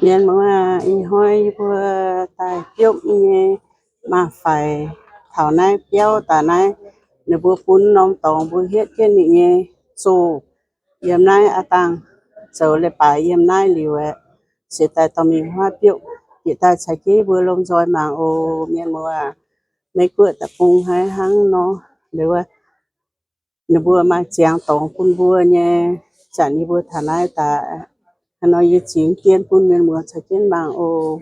miền mà in hoi vừa tại chụp như mà phải thảo này béo tà này nếu vừa phun nông tòng vừa hết cái này như số yếm này à tăng giờ lại bài yếm này liều ấy sẽ tại tao mình hoa biểu hiện tại sai cái vừa lông rồi mà ô miền mà mấy cửa tập trung hay hăng nó nếu vừa mà chàng tòng phun vừa nhé chẳng như vừa thảo này ta nó như chính kiến phun miền mưa sai kiến bằng ô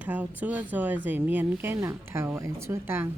thảo chúa rồi dễ miền cái nặng thảo ấy chúa tăng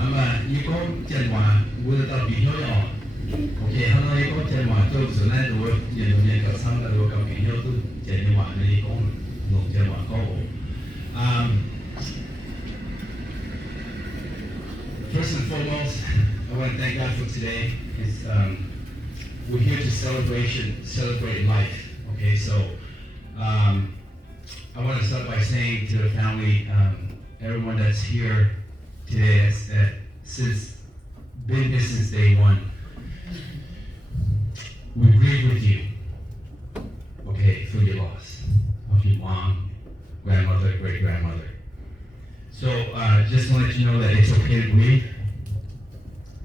I'm a Yukon Tianwa with a Bihoyo. Okay, Hano Yukon Tianwa, Jokes and I work, you some that work up in Hill to Tianwa, and Yukon, no Tianwa Go. First and foremost, I want to thank God for today. We're here to celebrate life. Okay, so I want to start by saying to the family, everyone that's here today, since been here since day one, we grieve with you. Okay, for your loss of your mom, grandmother, great grandmother. So just want to let you know that it's okay to grieve.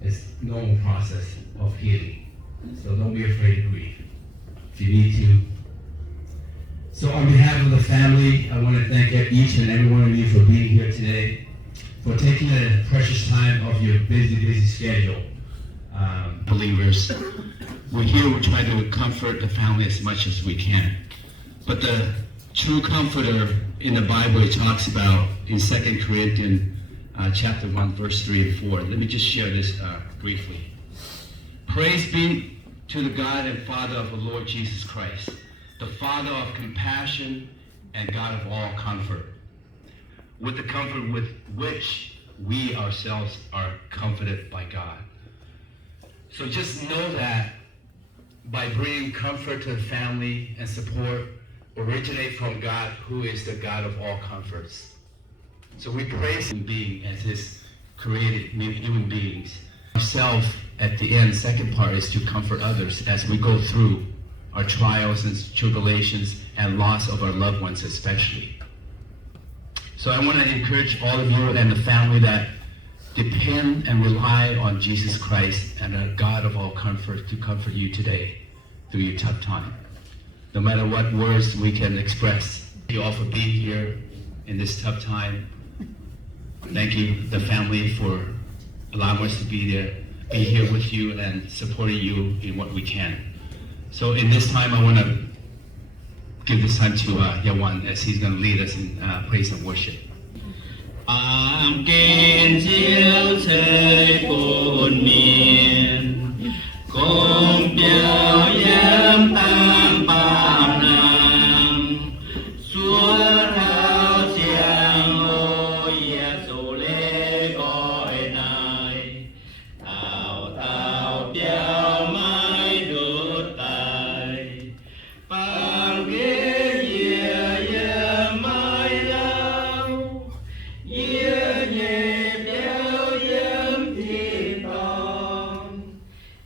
It's a normal process of healing. So don't be afraid to grieve if you need to. So on behalf of the family, I want to thank each and every one of you for being here today, for taking a precious time of your busy schedule. Believers, we're here, we're trying to comfort the family as much as we can. But the true comforter in the Bible, it talks about in 2 Corinthians chapter 1, verse 3 and 4. Let me just share this briefly. Praise be to the God and Father of the Lord Jesus Christ, the Father of compassion and God of all comfort, with the comfort with which we ourselves are comforted by God. So just know that by bringing comfort to the family and support originate from God, who is the God of all comforts. So we praise Him being as His created human beings. Ourselves at the end, second part is to comfort others as we go through our trials and tribulations and loss of our loved ones especially. So I want to encourage all of you and the family that depend and rely on Jesus Christ and a God of all comfort to comfort you today through your tough time. No matter what words we can express, you all for being here in this tough time. Thank you, the family, for allowing us to be here with you and supporting you in what we can. So in this time, I want to give this time to Yawan as he's going to lead us in praise and worship. Am kiên chiếu thế buồn miền, cùng biểu yếm tăng bạc nàng, suốt thao chiang ô Giêsu lễ gọi này, tào tào biểu mãi đốt tài, bằng ghế yếm mãi lâu. Yeah, yeah, biểu yếm thiên tông.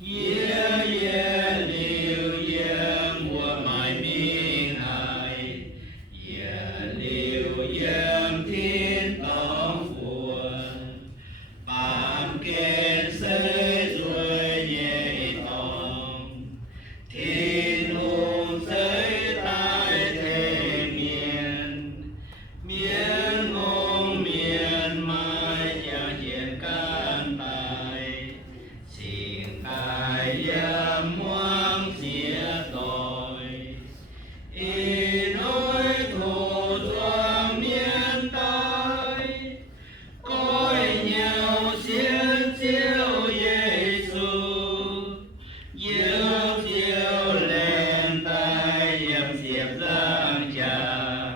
Yeah, yeah, liều yếm của mãi miên ai. Yeah, liều yếm thiên tông buồn. Bạn kết sẽ rồi nhẹ tông. Thiên hùng sẽ tại thế miền. Miền ngôn miền mai nhà hiện can tài. Xin tài yếm hoang xía tội. Y nỗi thù thương miền Tây. Coi nhau xiên chiếu Giêsu. Diệu diệu lên tay yếm diệp giang trà.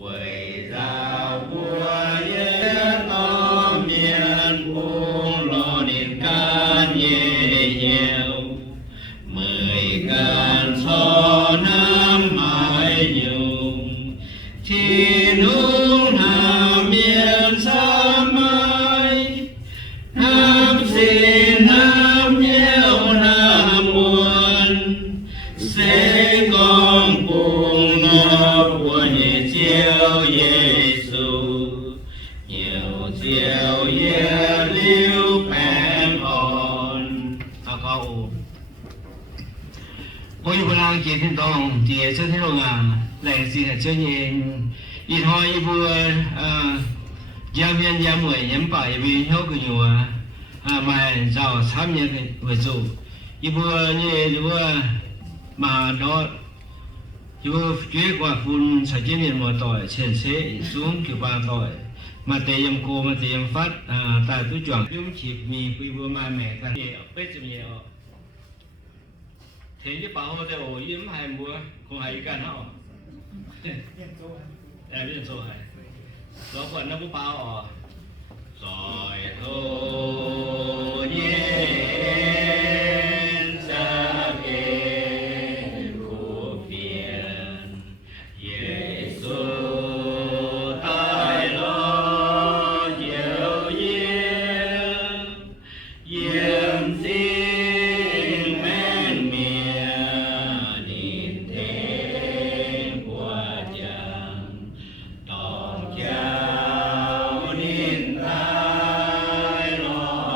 Quầy rào của yếm to miền buông lo niềm can nhẹ nhiều. Mười can so năm ai nhung. Thiên hùng hà miền sa mai. Nam xin nam yêu nam muôn. Sẽ con cùng ngọc của nhị chiếu Giêsu. Nhiều chiếu ye liu bèn hồn. Câu Ôi bữa nào chỉ thiên tông chỉ cho thế đâu à lệnh gì là chơi nhìn ít thôi vừa giáo viên giáo người nhắm bài vì nhớ cái nhiều mà giàu tham nhận về chủ vừa như vừa mà đó vừa chuyên qua phun sẽ chế niệm một tội sen sẽ xuống kiểu ba tội mà tề yam cô mà tề yam phát tại tôi chọn chúng chỉ vì vừa mà mẹ ta biết chừng nhiều thế chứ bảo hộ theo yếm hay mua không hay cả nó biết số hay đó còn nó cũng bảo rồi thôi nhé xa kề của phiền Giêsu tai lo nhiều yếm yếm xin men miền nhìn thêm qua chàng tòng chào nín tai lo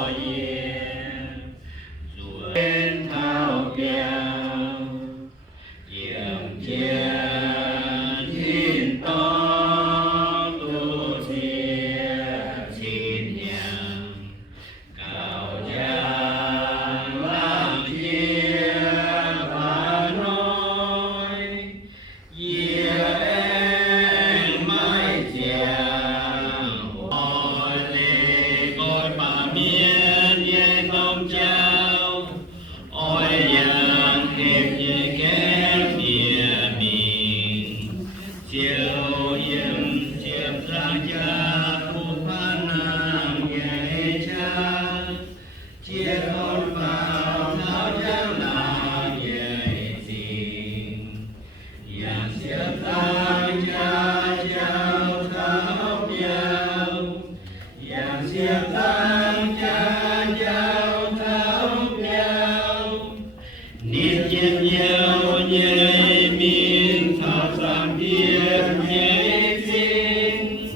nhiều nhảy min thảo giảm điên nhảy xin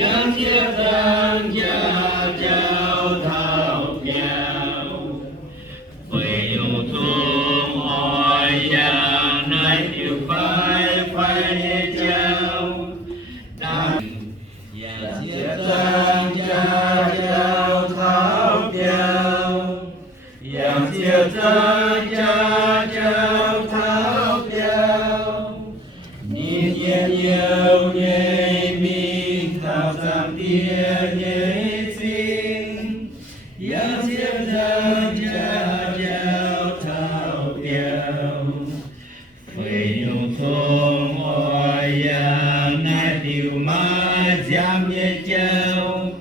yang chia tăng gia trao thảo kèo với yêu thương hỏi yang nay yêu phai phai trao yang chia tăng gia trao thảo kèo yang chia tăng gia trao thảo kèo nhìn nhiều nhảy min thảo giảm điên nhảy xin yang chia tăng gia trao thảo kèo với yêu thương hỏi yang nay điều mà giảm nhẹ trao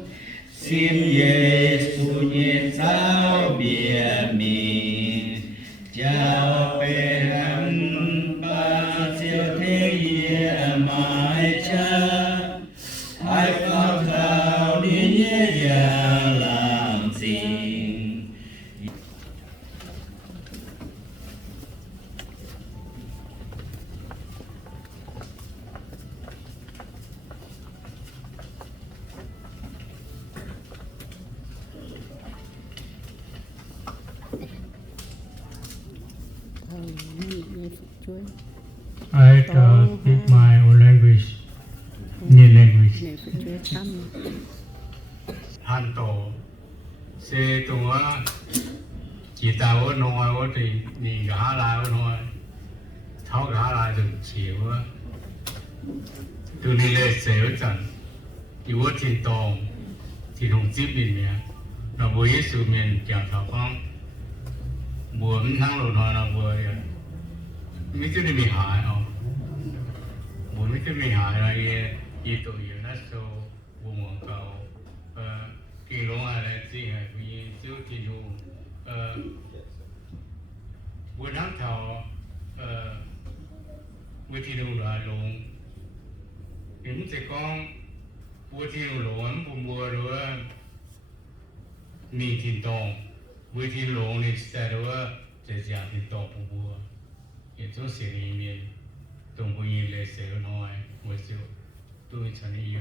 xin Giêsu nhẹ sao bìa mi chào về hắn ba siêu thế ye mai cha hai con thảo đi nhẹ ya làm gì I speak my own language, new language. Để phải chơi chăm. Hàn tổ xe tùng á chỉ tao ở ngoài ở thì nhìn gã lại ở ngoài tháo gã lại được chiều á từ đi lên xe ở trậnอยู่ở thiên tông thì hồng tiếp đi nè nó với sự miền chàng thảo phong buồn thắng rồi nó vừa mấy cái này bị hại không buồn mấy cái bị hại là gì tụi nó số buồn mộng cầu kỳ long là gì hả vì chú thiên hùng buồn thắng thảo với thiên hùng là long những sẽ con buồn thiên hùng long buồn mùa rồi mi thiên tông với thiên long này sẽ rồi sẽ giả thiên tông buồn mùa也做写里面东不因来写个弄哎，我就都成立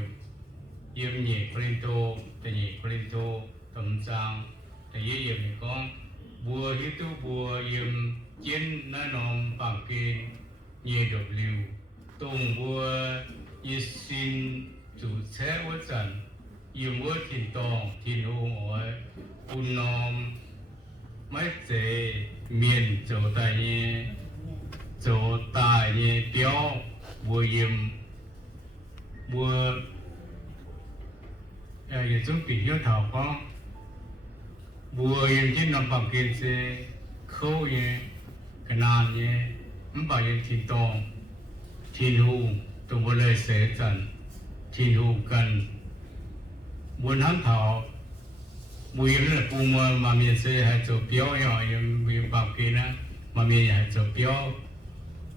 有年可能多，但也可能多东张，但也有人讲，บัวที่ตัวบัวยืมเจนน้าน้องปากเกนเยดบลิวตรงบัวยิสินจูแช่วัดจันยืมวัดถิ่นตองถิ่นองอ๋อยคุณน้องไม่เจเมียนโจตายเนี่ยโจตายเนี่ยเปียวบัวยืมบัว也总比较讨好，我人家那帮跟是口音，个男人，唔把人听懂，听หู都不来写真，听หูกันบนทั้งเขาบุยมันปูมาเมียเสียให้จบเปี้ยวยังมีปากกินนะมาเมียให้จบเปี้ยว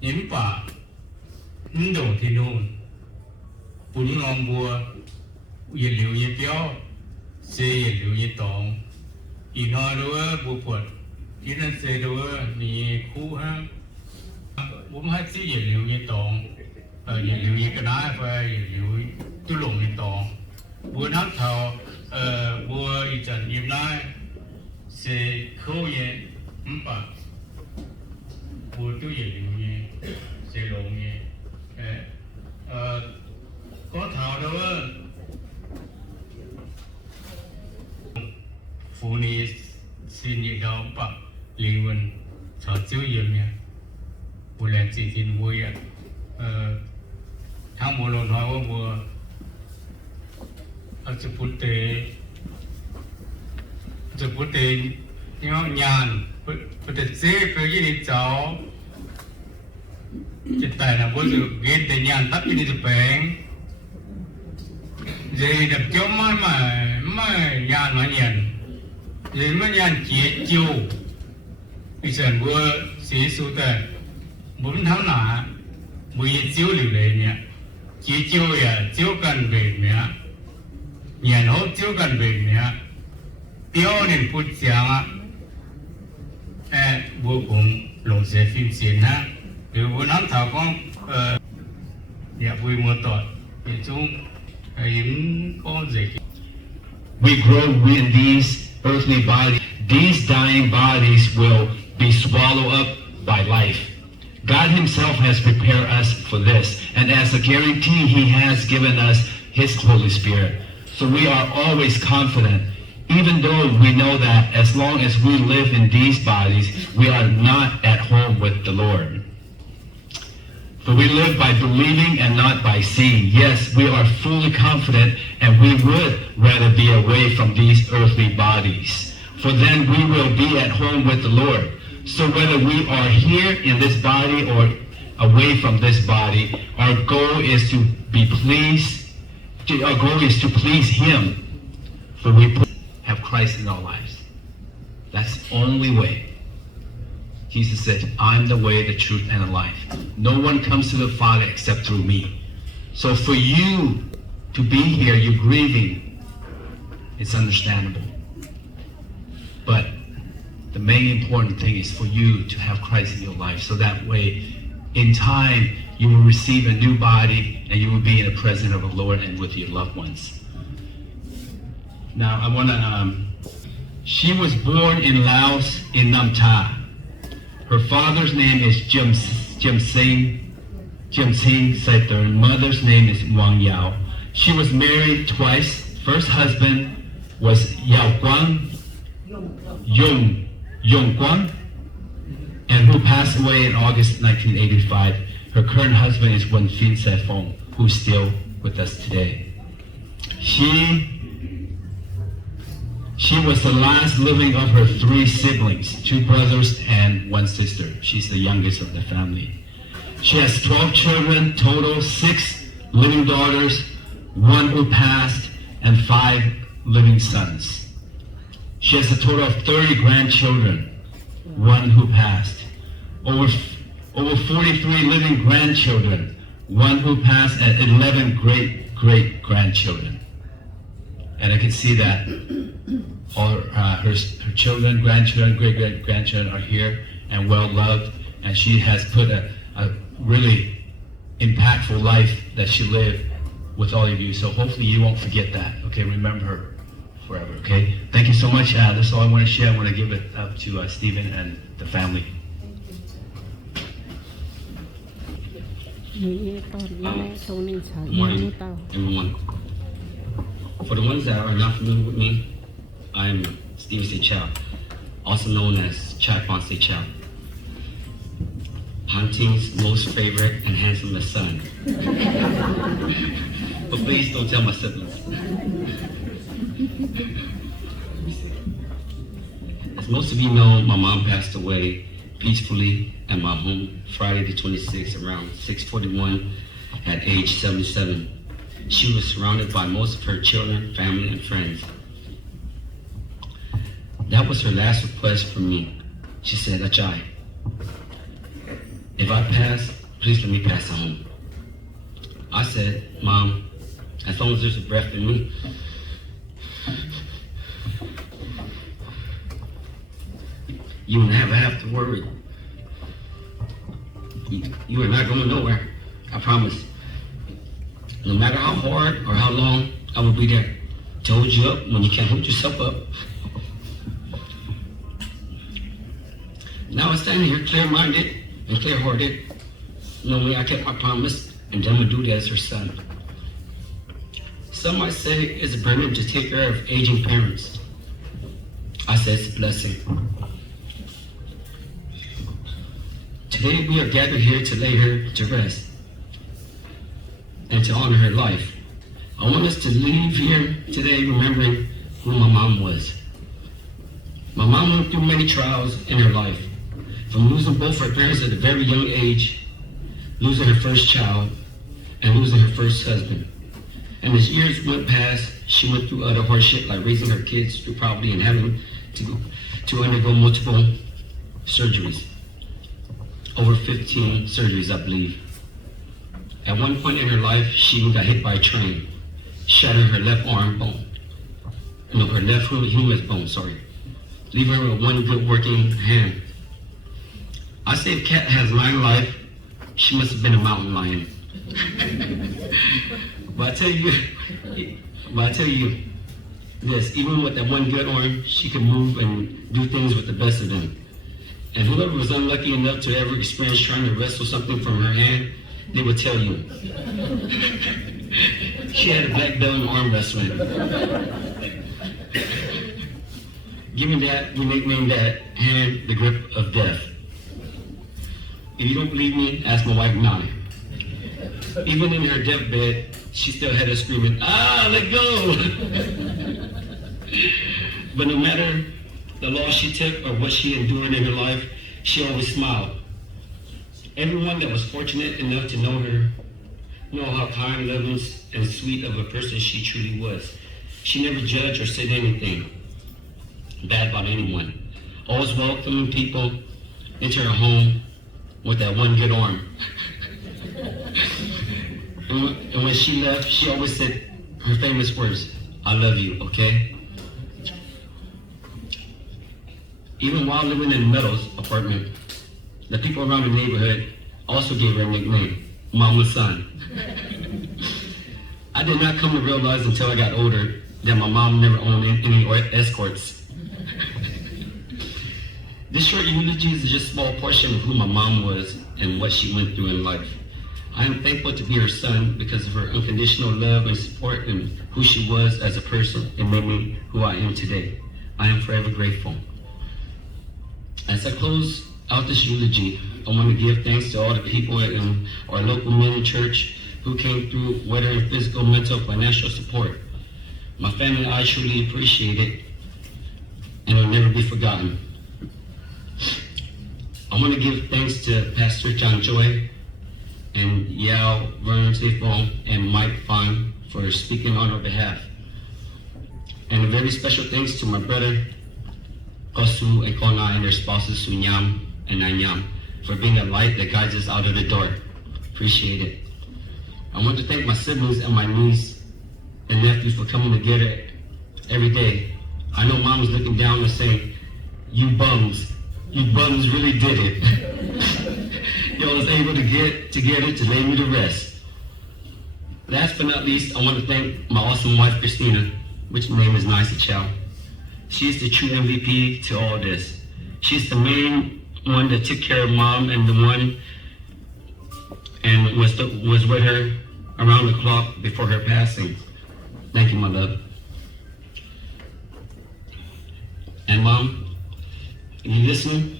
ยิ้มปากมันโดดที่นู่นปุ่นนอมบัวยินเหลียวยินเปี้ยวเสียยินเหลียวยินตองอีนอด้วยบุปผดที่นั่นเสียด้วยนี่คู่ฮะผมให้เสียยินเหลียวยินตองยินเหลียวยินกระด้างไปยินเหลียวตุลงยินตองบัวนักเท่าบัวอีจันยิมได้เสียคู่ยินปะบัวตู้ยินเหลียวยินเสียลงยินcó thảo đâu á phụ nữ xin nhiệt độ bạc liên quan cho chiếu nhiệm nha buổi lễ chỉ tin vui á tháng mùa lộn hoa mùa ở chụp bút tê nhau nhàn bút tê dễ phải gì đi cháu hiện tại là bút được ghen tê nhàn tắt đi chụp bánh dễ đập chỗ mà nhàn mà nhàn dễ mà nhàn chế chiêu bây giờ bữa xí số tệ 4 tháng nọ bữa chiếu liều lệ nhỉ chế chiêu ya chiếu cần về nhỉ nhàn hốt chiếu cần về nhỉ tiêu nên phút sáng á bữa cũng lộn xe phim xiên ha vì bữa năm thảo con dạ vui mùa tọt thì chúng những con gì We grow in these earthly bodies. These dying bodies will be swallowed up by life. God Himself has prepared us for this, and as a guarantee, He has given us His Holy Spirit. So we are always confident, even though we know that as long as we live in these bodies, we are not at home with the Lord. For we live by believing and not by seeing. Yes, we are fully confident, and we would rather be away from these earthly bodies. For then we will be at home with the Lord. So whether we are here in this body or away from this body, our goal is to be pleased. Our goal is to please Him. For we have Christ in our lives. That's the only way. Jesus said, I'm the way, the truth, and the life. No one comes to the Father except through me. So for you to be here, you're grieving. It's understandable. But the main important thing is for you to have Christ in your life. So that way, in time, you will receive a new body and you will be in the presence of the Lord and with your loved ones. Now, I want to, she was born in Laos, in Nam Ta. Her father's name is Jim Cing Saiter. Mother's name is Wang Yao. She was married twice. First husband was Yao Guang, Yong Guang, and who passed away in August 1985. Her current husband is Wen Fin Sefong, who's still with us today. She was the last living of her 3 siblings, 2 brothers and 1 sister. She's the youngest of the family. She has 12 children total, 6 living daughters, 1 who passed, and 5 living sons. She has a total of 30 grandchildren, 1 who passed. Over 43 living grandchildren, 1 who passed, and 11 great-grandchildren. And I can see that all her children, grandchildren, great-grandchildren are here and well-loved. And she has put a really impactful life that she lived with all of you. So hopefully you won't forget that. Okay, remember her forever, okay? Thank you so much. That's all I want to share. I want to give it up to Stephen and the family. Good morning, everyone. For the ones that are not familiar with me, I'm Stephen Seichao, also known as Chai Pon Seichao, Hanting's most favorite and handsomest son. But please don't tell my siblings. As most of you know, my mom passed away peacefully at my home Friday the 26th around 6:41 at age 77. She was surrounded by most of her children, family, and friends. That was her last request from me. She said, Achai, if I pass, please let me pass home. I said, Mom, as long as there's a breath in me, you will never have to worry. You are not going nowhere, I promise. No matter how hard or how long, I will be there to hold you up when you can't hold yourself up. Now I stand here clear-minded and clear-hearted, knowing I kept my promise and I'm gonna do that as her son. Some might say it's a burden to take care of aging parents. I say it's a blessing. Today we are gathered here to lay her to rest and to honor her life. I want us to leave here today remembering who my mom was. My mom went through many trials in her life, from losing both her parents at a very young age, losing her first child, and losing her first husband. And as years went past, she went through other hardship like raising her kids through poverty and having to undergo multiple surgeries. Over 15 surgeries, I believe. At one point in her life, she got hit by a train, shattering her left arm bone. No, her left humerus bone, sorry. Leaving her with one good working hand. I say if cat has 9 life, she must have been a mountain lion. But I tell you this, even with that one good arm, she could move and do things with the best of them. And whoever was unlucky enough to ever experience trying to wrestle something from her hand, they would tell you. She had a black belt in arm wrestling. Given that, we nicknamed that hand the grip of death. If you don't believe me, ask my wife Nani. Even in her deathbed, she still had us screaming, "Ah, let go!" But no matter the loss she took or what she endured in her life, she always smiled. Everyone that was fortunate enough to know her know how kind, loving, and sweet of a person she truly was. She never judged or said anything bad about anyone. Always welcoming people into her home with that one good arm. And when she left, she always said her famous words, "I love you, okay?" Even while living in Meadows' apartment, the people around the neighborhood also gave her a nickname, Mama's Son. I did not come to realize until I got older that my mom never owned any escorts. This short eulogy is just a small portion of who my mom was and what she went through in life. I am thankful to be her son because of her unconditional love and support and who she was as a person and made me who I am today. I am forever grateful. As I close out this eulogy, I want to give thanks to all the people in our local men church who came through, whether in physical, mental, financial support. My family and I truly appreciate it, and it will never be forgotten. I want to give thanks to Pastor John Joy and Yao Vern Sefong and Mike Fan for speaking on our behalf. And a very special thanks to my brother, Kosu and Kona, and their spouses, Sunyam and Nanyam, for being a light that guides us out of the door. Appreciate it. I want to thank my siblings and my niece and nephew for coming together every day. I know Mom was looking down and saying, you bums really did it. Y'all was able to get together to lay me to rest. Last but not least, I want to thank my awesome wife, Christina, which name is Nisa Chow. She's the true MVP to all this. She's the main one that took care of Mom and the one and was with her around the clock before her passing. Thank you, my love. And Mom, if you listening,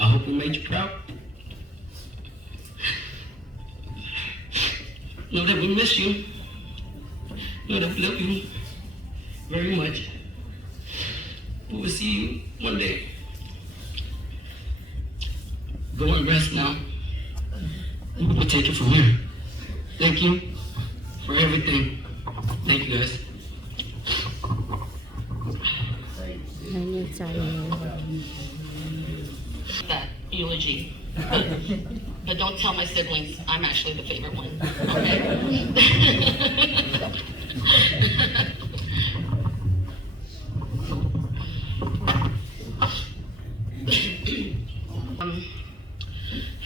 I hope we made you proud. Know that we miss you. Know that we love you very much. We will see you one day. Go and rest now. We'll take it from here. Thank you for everything. Thank you, guys. That eulogy. But don't tell my siblings I'm actually the favorite one. Okay?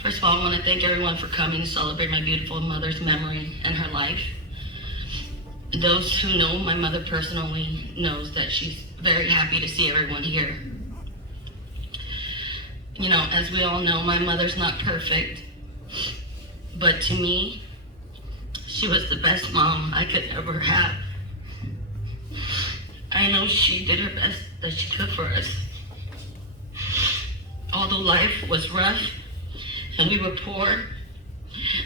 First of all, I want to thank everyone for coming to celebrate my beautiful mother's memory and her life. Those who know my mother personally knows that she's very happy to see everyone here. You know, as we all know, my mother's not perfect, but to me, she was the best mom I could ever have. I know she did her best that she could for us. Although life was rough and we were poor,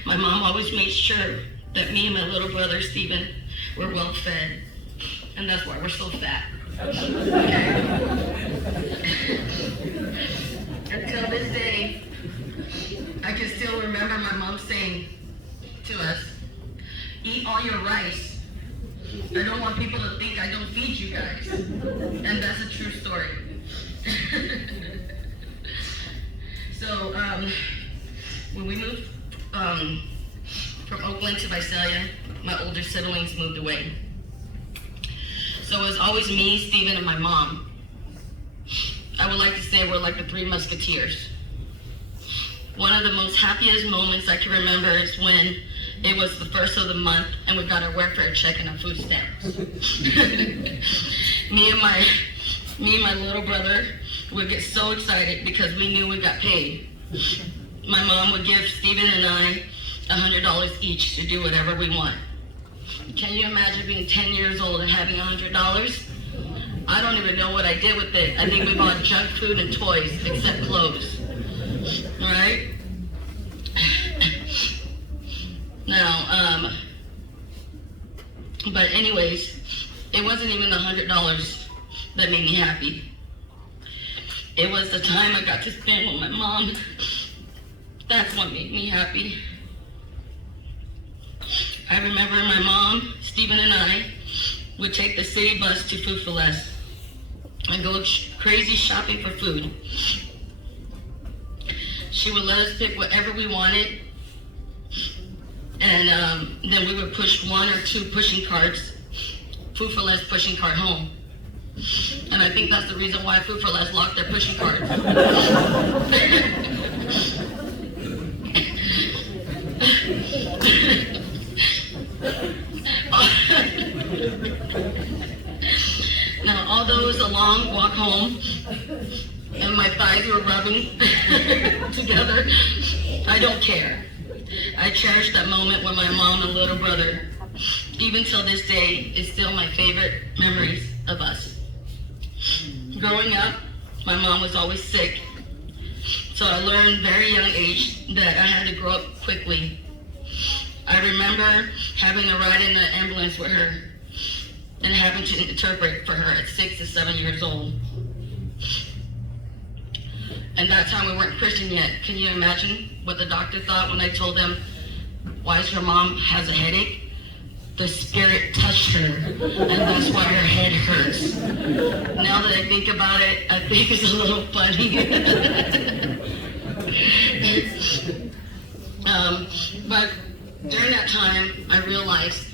my mom always made sure that me and my little brother, Stephen, were well fed. And that's why we're so fat. Until this day, I can still remember my mom saying to us, eat all your rice. I don't want people to think I don't feed you guys. And that's a true story. So, when we moved from Oakland to Visalia, my older siblings moved away. So it was always me, Stephen, and my mom. I would like to say we're like the Three Musketeers. One of the most happiest moments I can remember is when it was the first of the month and we got our welfare check and our food stamps. me and my little brother would get so excited because we knew we got paid. My mom would give Stephen and I $100 each to do whatever we want. Can you imagine being 10 years old and having $100? I don't even know what I did with it. I think we bought junk food and toys, except clothes. Right? Now, but anyways, it wasn't even the $100 that made me happy. It was the time I got to spend with my mom. That's what made me happy. I remember my mom, Stephen, and I would take the city bus to Food for Less and go crazy shopping for food. She would let us pick whatever we wanted, and then we would push 1 or 2 pushing carts, Food for Less pushing cart home. And I think that's the reason why Food for Less locked their pushing cart. Now, although it was a long walk home and my thighs were rubbing together, I don't care. I cherish that moment with my mom and little brother. Even till this day, it's still my favorite memories of us. Growing up, my mom was always sick, so I learned very young age that I had to grow up quickly. I remember having to ride in the ambulance with her and having to interpret for her at 6 to 7 years old. And that time we weren't Christian yet. Can you imagine what the doctor thought when I told them, why is your mom has a headache? The spirit touched her, and that's why her head hurts. Now that I think about it, I think it's a little funny. But during that time, I realized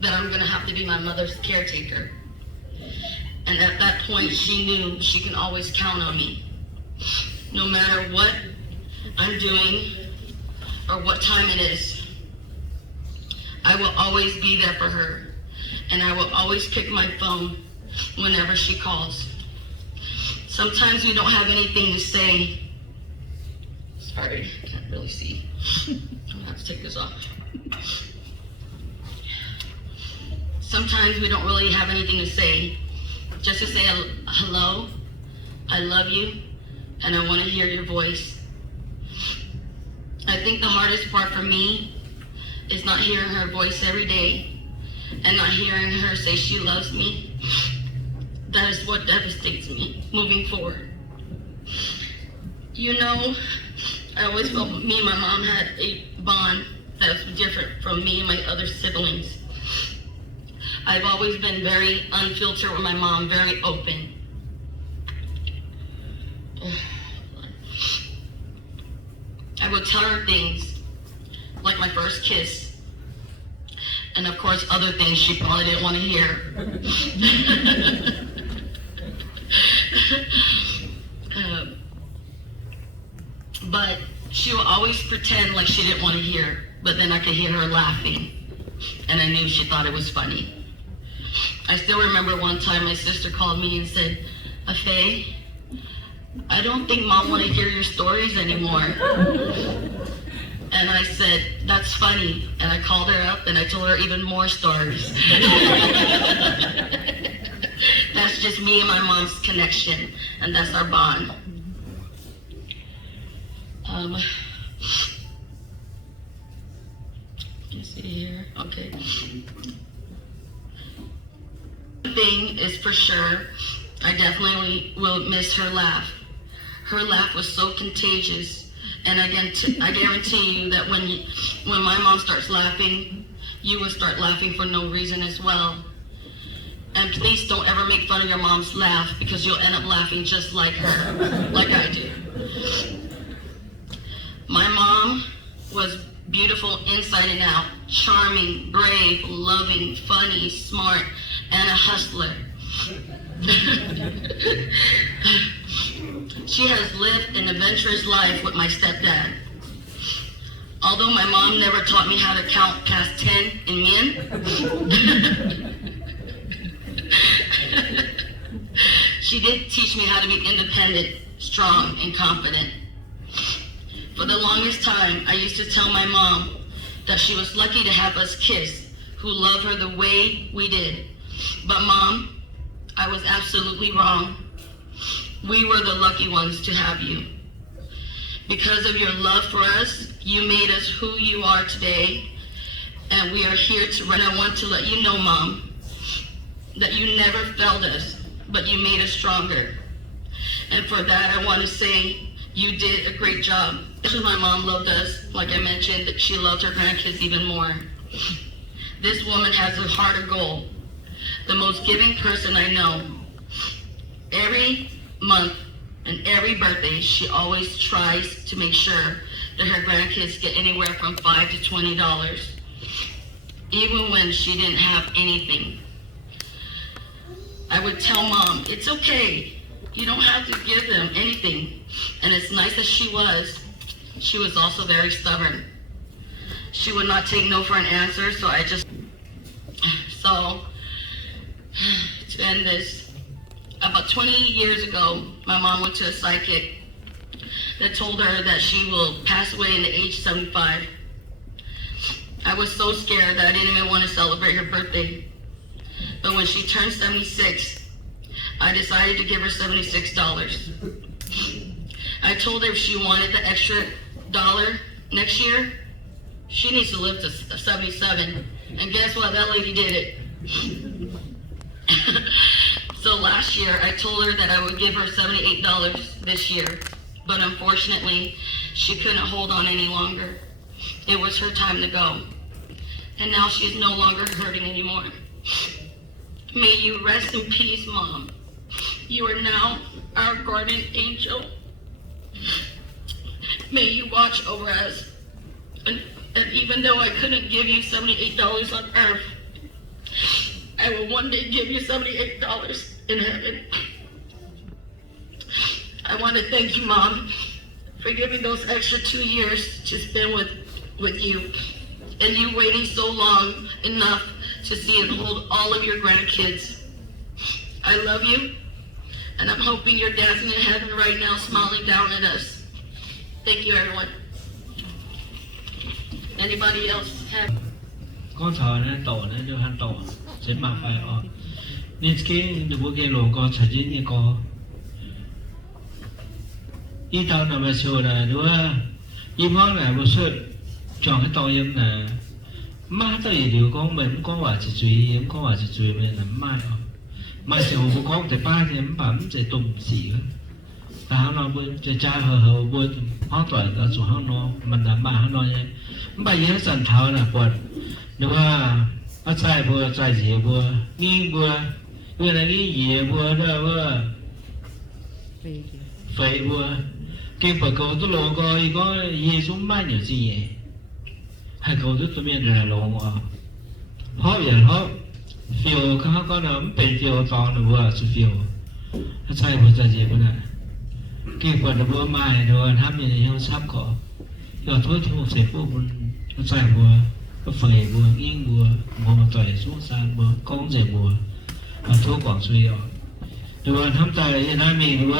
that I'm gonna have to be my mother's caretaker. And at that point, she knew she can always count on me. No matter what I'm doing or what time it is, I will always be there for her, and I will always pick my phone whenever she calls. Sometimes we don't have anything to say. Sorry, I can't really see. I'm gonna have to take this off. Sometimes we don't really have anything to say. Just to say hello, I love you, and I want to hear your voice. I think the hardest part for me is not hearing her voice every day and not hearing her say she loves me. That is what devastates me moving forward. You know, I always felt me and my mom had a bond that was different from me and my other siblings. I've always been very unfiltered with my mom, very open. I would tell her things like my first kiss, and of course other things she probably didn't want to hear. But she would always pretend like she didn't want to hear, but then I could hear her laughing, and I knew she thought it was funny. I still remember one time my sister called me and said, Afe, I don't think Mom want to hear your stories anymore. And I said, that's funny. And I called her up and I told her even more stories. That's just me and my mom's connection, and that's our bond. Let's see here, okay. One thing is for sure, I definitely will miss her laugh. Her laugh was so contagious. And I guarantee you that when my mom starts laughing, you will start laughing for no reason as well. And please don't ever make fun of your mom's laugh, because you'll end up laughing just like her, like I do. My mom was beautiful inside and out, charming, brave, loving, funny, smart, and a hustler. She has lived an adventurous life with my stepdad. Although my mom never taught me how to count past 10 in Mien, she did teach me how to be independent, strong, and confident. For the longest time, I used to tell my mom that she was lucky to have us kids who loved her the way we did. But Mom, I was absolutely wrong. We were the lucky ones to have you. Because of your love for us, you made us who you are today, and we are here to run. I want to let you know, Mom, that you never failed us, but you made us stronger. And for that, I want to say you did a great job. My mom loved us. Like I mentioned, that she loved her grandkids even more. This woman has a heart of gold, the most giving person I know. Every month and every birthday, she always tries to make sure that her grandkids get anywhere from $5 to $20, even when she didn't have anything. I would tell Mom, it's okay. You don't have to give them anything. And as nice as she was also very stubborn. She would not take no for an answer, so to end this, about 20 years ago, my mom went to a psychic that told her that she will pass away in the age 75. I was so scared that I didn't even want to celebrate her birthday. But when she turned 76, I decided to give her $76. I told her if she wanted the extra $1 next year, she needs to live to 77. And guess what? That lady did it. So last year, I told her that I would give her $78 this year. But unfortunately, she couldn't hold on any longer. It was her time to go. And now she's no longer hurting anymore. May you rest in peace, Mom. You are now our guardian angel. May you watch over us. And even though I couldn't give you $78 on earth, I will one day give you $78 in heaven. I want to thank you, Mom, for giving those extra 2 years to spend with you, and you waiting so long enough to see and hold all of your grandkids. I love you, and I'm hoping you're dancing in heaven right now, smiling down at us. Thank you, everyone. Anybody else have? Con thở nó tổ nó đưa han tổ sẽ mà phải ở nên cái được cái lỗ con sẽ dính như có ý tao nằm ở chỗ là đúng không? Ý mong là một sự chọn cái tổ em là má tới điều con mình có quả chỉ truy em có quả chỉ truy mình làm má đó mà sẽ một con thì ba thì em bấm sẽ tùng xỉ ta nó bữaจะจ้าเหบนห้องต่อยก็สู่ห้องนอนมันดำมาห้องนอนยังไม่ยังสั่นเท้านะปวดนึกว่าอาศัยบัวใจเสียบัวงี้บัวเมื่อไรงี้เหยียบัวด้วยว่าไฟบัวเก็บปากเขาตัวลงก็อีก็เยี่ยชุ่มบ้านอยู่สิให้เขาตัวเมียเดินลงอ่ะเพราะอย่างเพราะฟิวเขาก็น้ำเป็นฟิวตอนหรือว่าสุฟิวอาศัยบัวใจเสียบัวน่ะcái quần là bữa mai rồi hám như nhau sắp có rồi thôi thì một sẽ phụ một sai bùa có phẩy bùa nghiêng bùa một tỏi xuống sàn bùa con rể bùa và thuốc quảng suy rồi hám tỏi hiện nay mình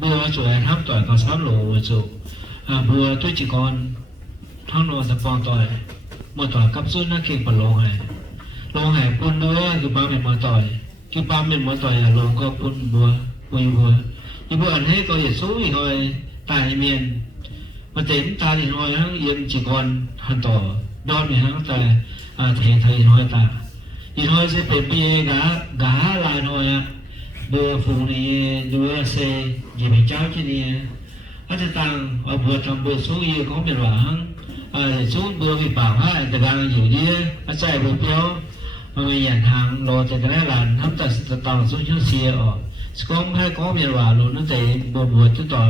bùa chuỗi hám tỏi còn sắp lỗ bùa chủ bùa tôi chỉ còn thang nồi tập còn tỏi một tỏi cắp rút nó kịp vào lỗ hải quân nữa cái ba mình một tỏi cái ba mình một tỏi là lỗ có quân bùa bùa nhưng bữa ăn hết có thể số thì thôi tại miền mà tính ta thì thôi hắn yên chỉ còn hàng tỏ đón thì hắn ta thể thầy thôi ta thì thôi sẽ phải bia gá lại thôi bữa phụ này đứa xe gì phải cháu chứ đi hắn sẽ tăng ở bữa trong bữa số gì có miền bảo hắn số bữa vì bảo ha từ đangอยู่đi hắn chạy bữa béo mà mình nhận hàng lo từ cái là hắn ta sẽ tăng số chiếc xe ở có hay có miền hòa luôn nó thì buồn chút tỏi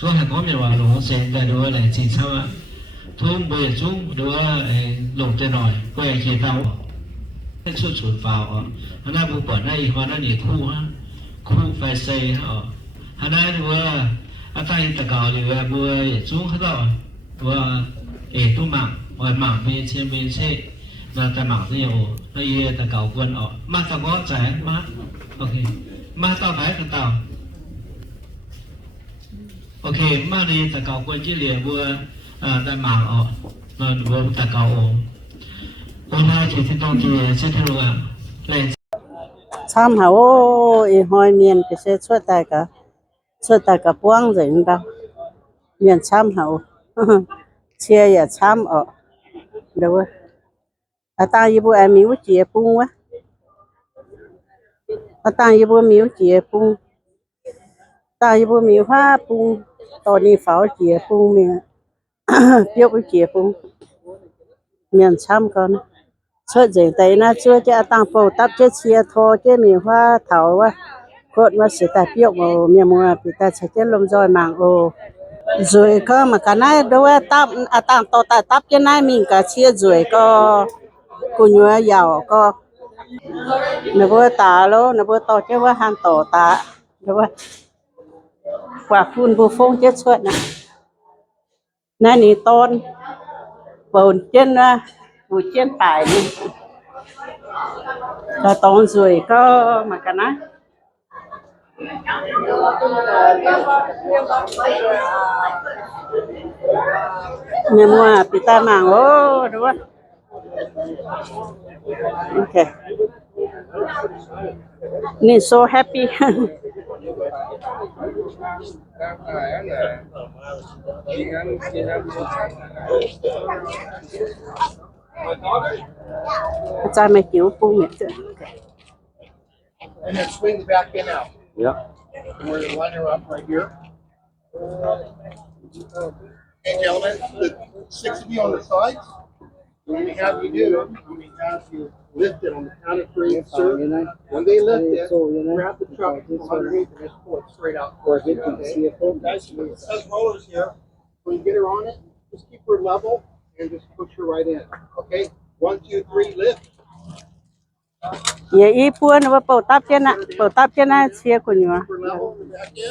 có hay có miền hòa luôn sẽ tại đứa này chỉ sao ạ thôi bơi xuống đứa lồng tên nổi quay chỉ tao cái số chuột vào nó buồn bẩn này hoa nó nhỉ khu phải xây hana ni wa atai ta ka ni wa bu chung kha da wa tu ma wa ma bi chen bi che na ta ma ni o na ye ta ka quân o ma ta có trái ma ok ma tao phải ta tao ok ma ni ta ka quân chi le bu ta ma o na bu ta ka o hôm nay thì tôi sẽ theo là lên Tham hảo ý hỏi miền cái sẽ xuất tại cả buông rồi đâu miền tham hảo chia ya tham ở đâu à ta ibu em miu chia bung quá à ta ibu miu chia bung ta ibu miu hoa bung tao đi pháo chia bung miền biết cái chia bung miền tham con xuất rồi tay na chưa cho tăng phổ tấp chết chia thô chết miền hoa thảo quá cốt mà sẽ tại biết ở miền mùa bị ta sẽ chết lông roi màng ô rồi có mà cái này đâu tấp à tăng to tại tấp cái này mình cả chia rồi có cô nhớ giàu có nó vừa tả lô nó vừa to chứ vừa hàng tổ tả đúng không quả phun vừa phong chết suốt nè nãy nị tôn bồn trên bùi trên phải đi là tôn rồi có mà cái này nhà mua pita màng ô đúng không okay Ni so happy cha mày kiểu phun mệt chưa And then swing back in out. Yep. And we're going to line her up right here. Hey, gentlemen, the 6 of you on the sides. What we have you do, we have you lift it on the count of 3, sir. When they lift it, grab the truck from underneath and just pull it straight out. Okay? Guys, it says rollers here. When you get her on it, just keep her level and just push her right in. Okay? 1, 2, 3, lift. yeah ý phun nó bảo táp trên này chia của nhau Keep her level and back in,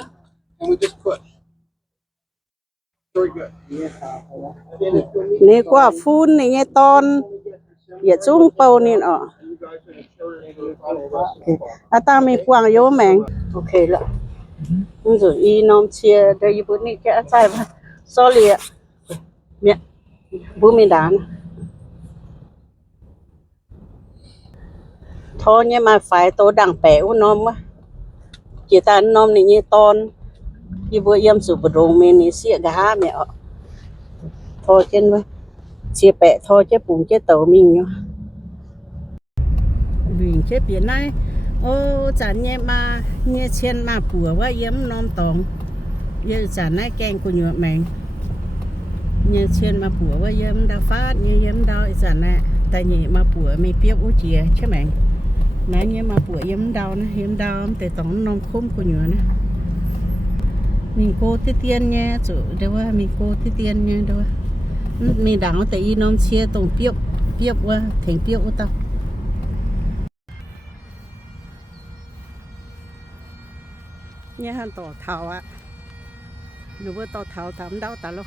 and we just push. Very good. And then if we need nị quả phun nị nghe ton giờ chung bầu nị ở you guys are going to show her to follow us. à ta mình quăng vô mèn ok là rồi y nom chia đây bữa nị cái trái mà sorry ạ mẹ bữa mình đàn thôi nhưng mà phải tôi đằng bẻo nom á chỉ ta nom nị nghe ton đi bữa yếm sụp đồ mình nị xịa gà mẹ ạ thôi trên với chia bẹ thôi chứ bụng chứ tàu mình nhá vì chết biển này ô chẳng nhẹ mà nhẹ trên mà bùa quá yếm non tòng giờ chẳng này kèn của nhựa mình nhẹ trên mà bùa quá yếm đau phát như yếm đau chẳng này tại nhẹ mà bùa mình biết u chìa chứ mình nãy nhẹ mà bùa yếm đau để tòng non khum của nhựa này mình cô tí tiên nha chủ đâu mình cô tí tiên nha đâu mình đắng tại y non chia tòng biết quá thành biết u tao nha han tổ thảo á nếu vừa tổ thảo thắm đau ta luôn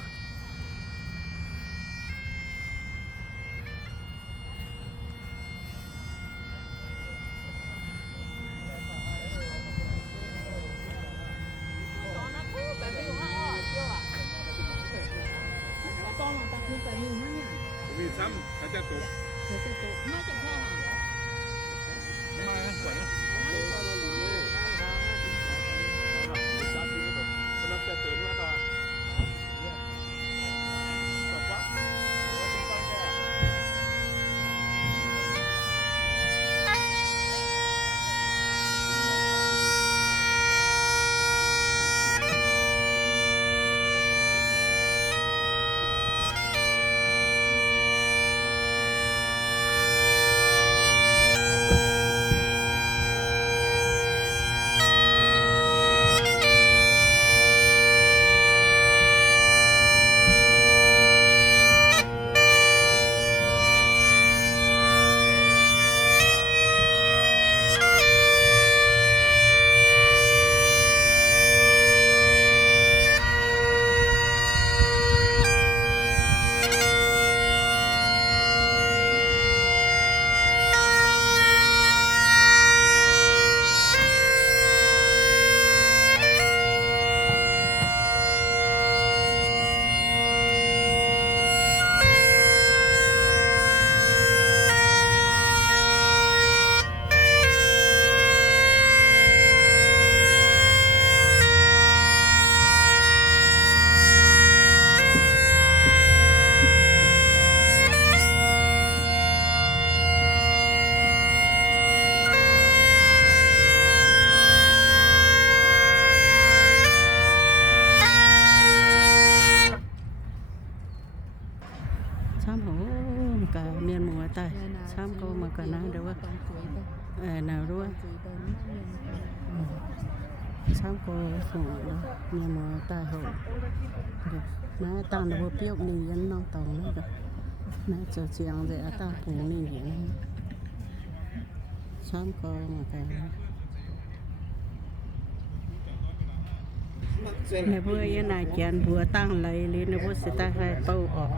Sam hổ cả miền mùa tại Sam có mà cả nào đâu nào đâu Sam có phụ đó miền mùa tại hổ nó tăng được biểu này dân nông tòng nữa nó cho chiang dễ tăng phụ này vậy Sam có mà cái nếu vừa yên này chén vừa tăng lấy lên nếu vừa sẽ tăng lại bầu ọt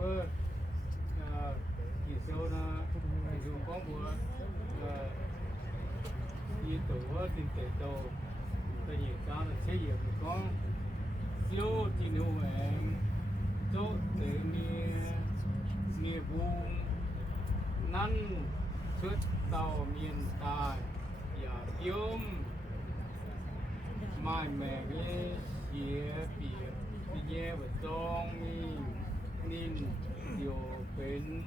bữa chỉ số nó dùng có bữa đi tổ thì tổ tổ tại vì sao là xây dựng có siêu thì nếu em chỗ để nghề vùng năn xuất tàu miền Tây và yếm mai mẹ cái chia bị nhẹ và trong nín điều bên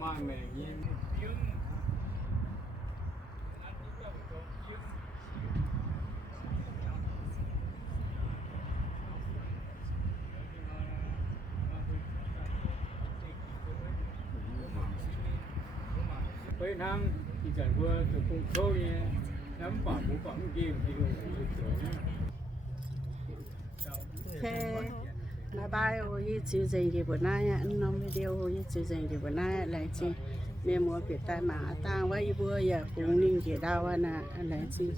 mai mẹ nhìn yếm với năng thì chẳng vừa từ cùng sâu nhé nắm quả bố quả kim thì đủ thế bye bye ôi chú dành gì bữa nay anh nông video ôi chú dành gì bữa nay lại chi mẹ mua biệt tai mà tang với bữa giờ cũng ninh gì đâu anh lại chi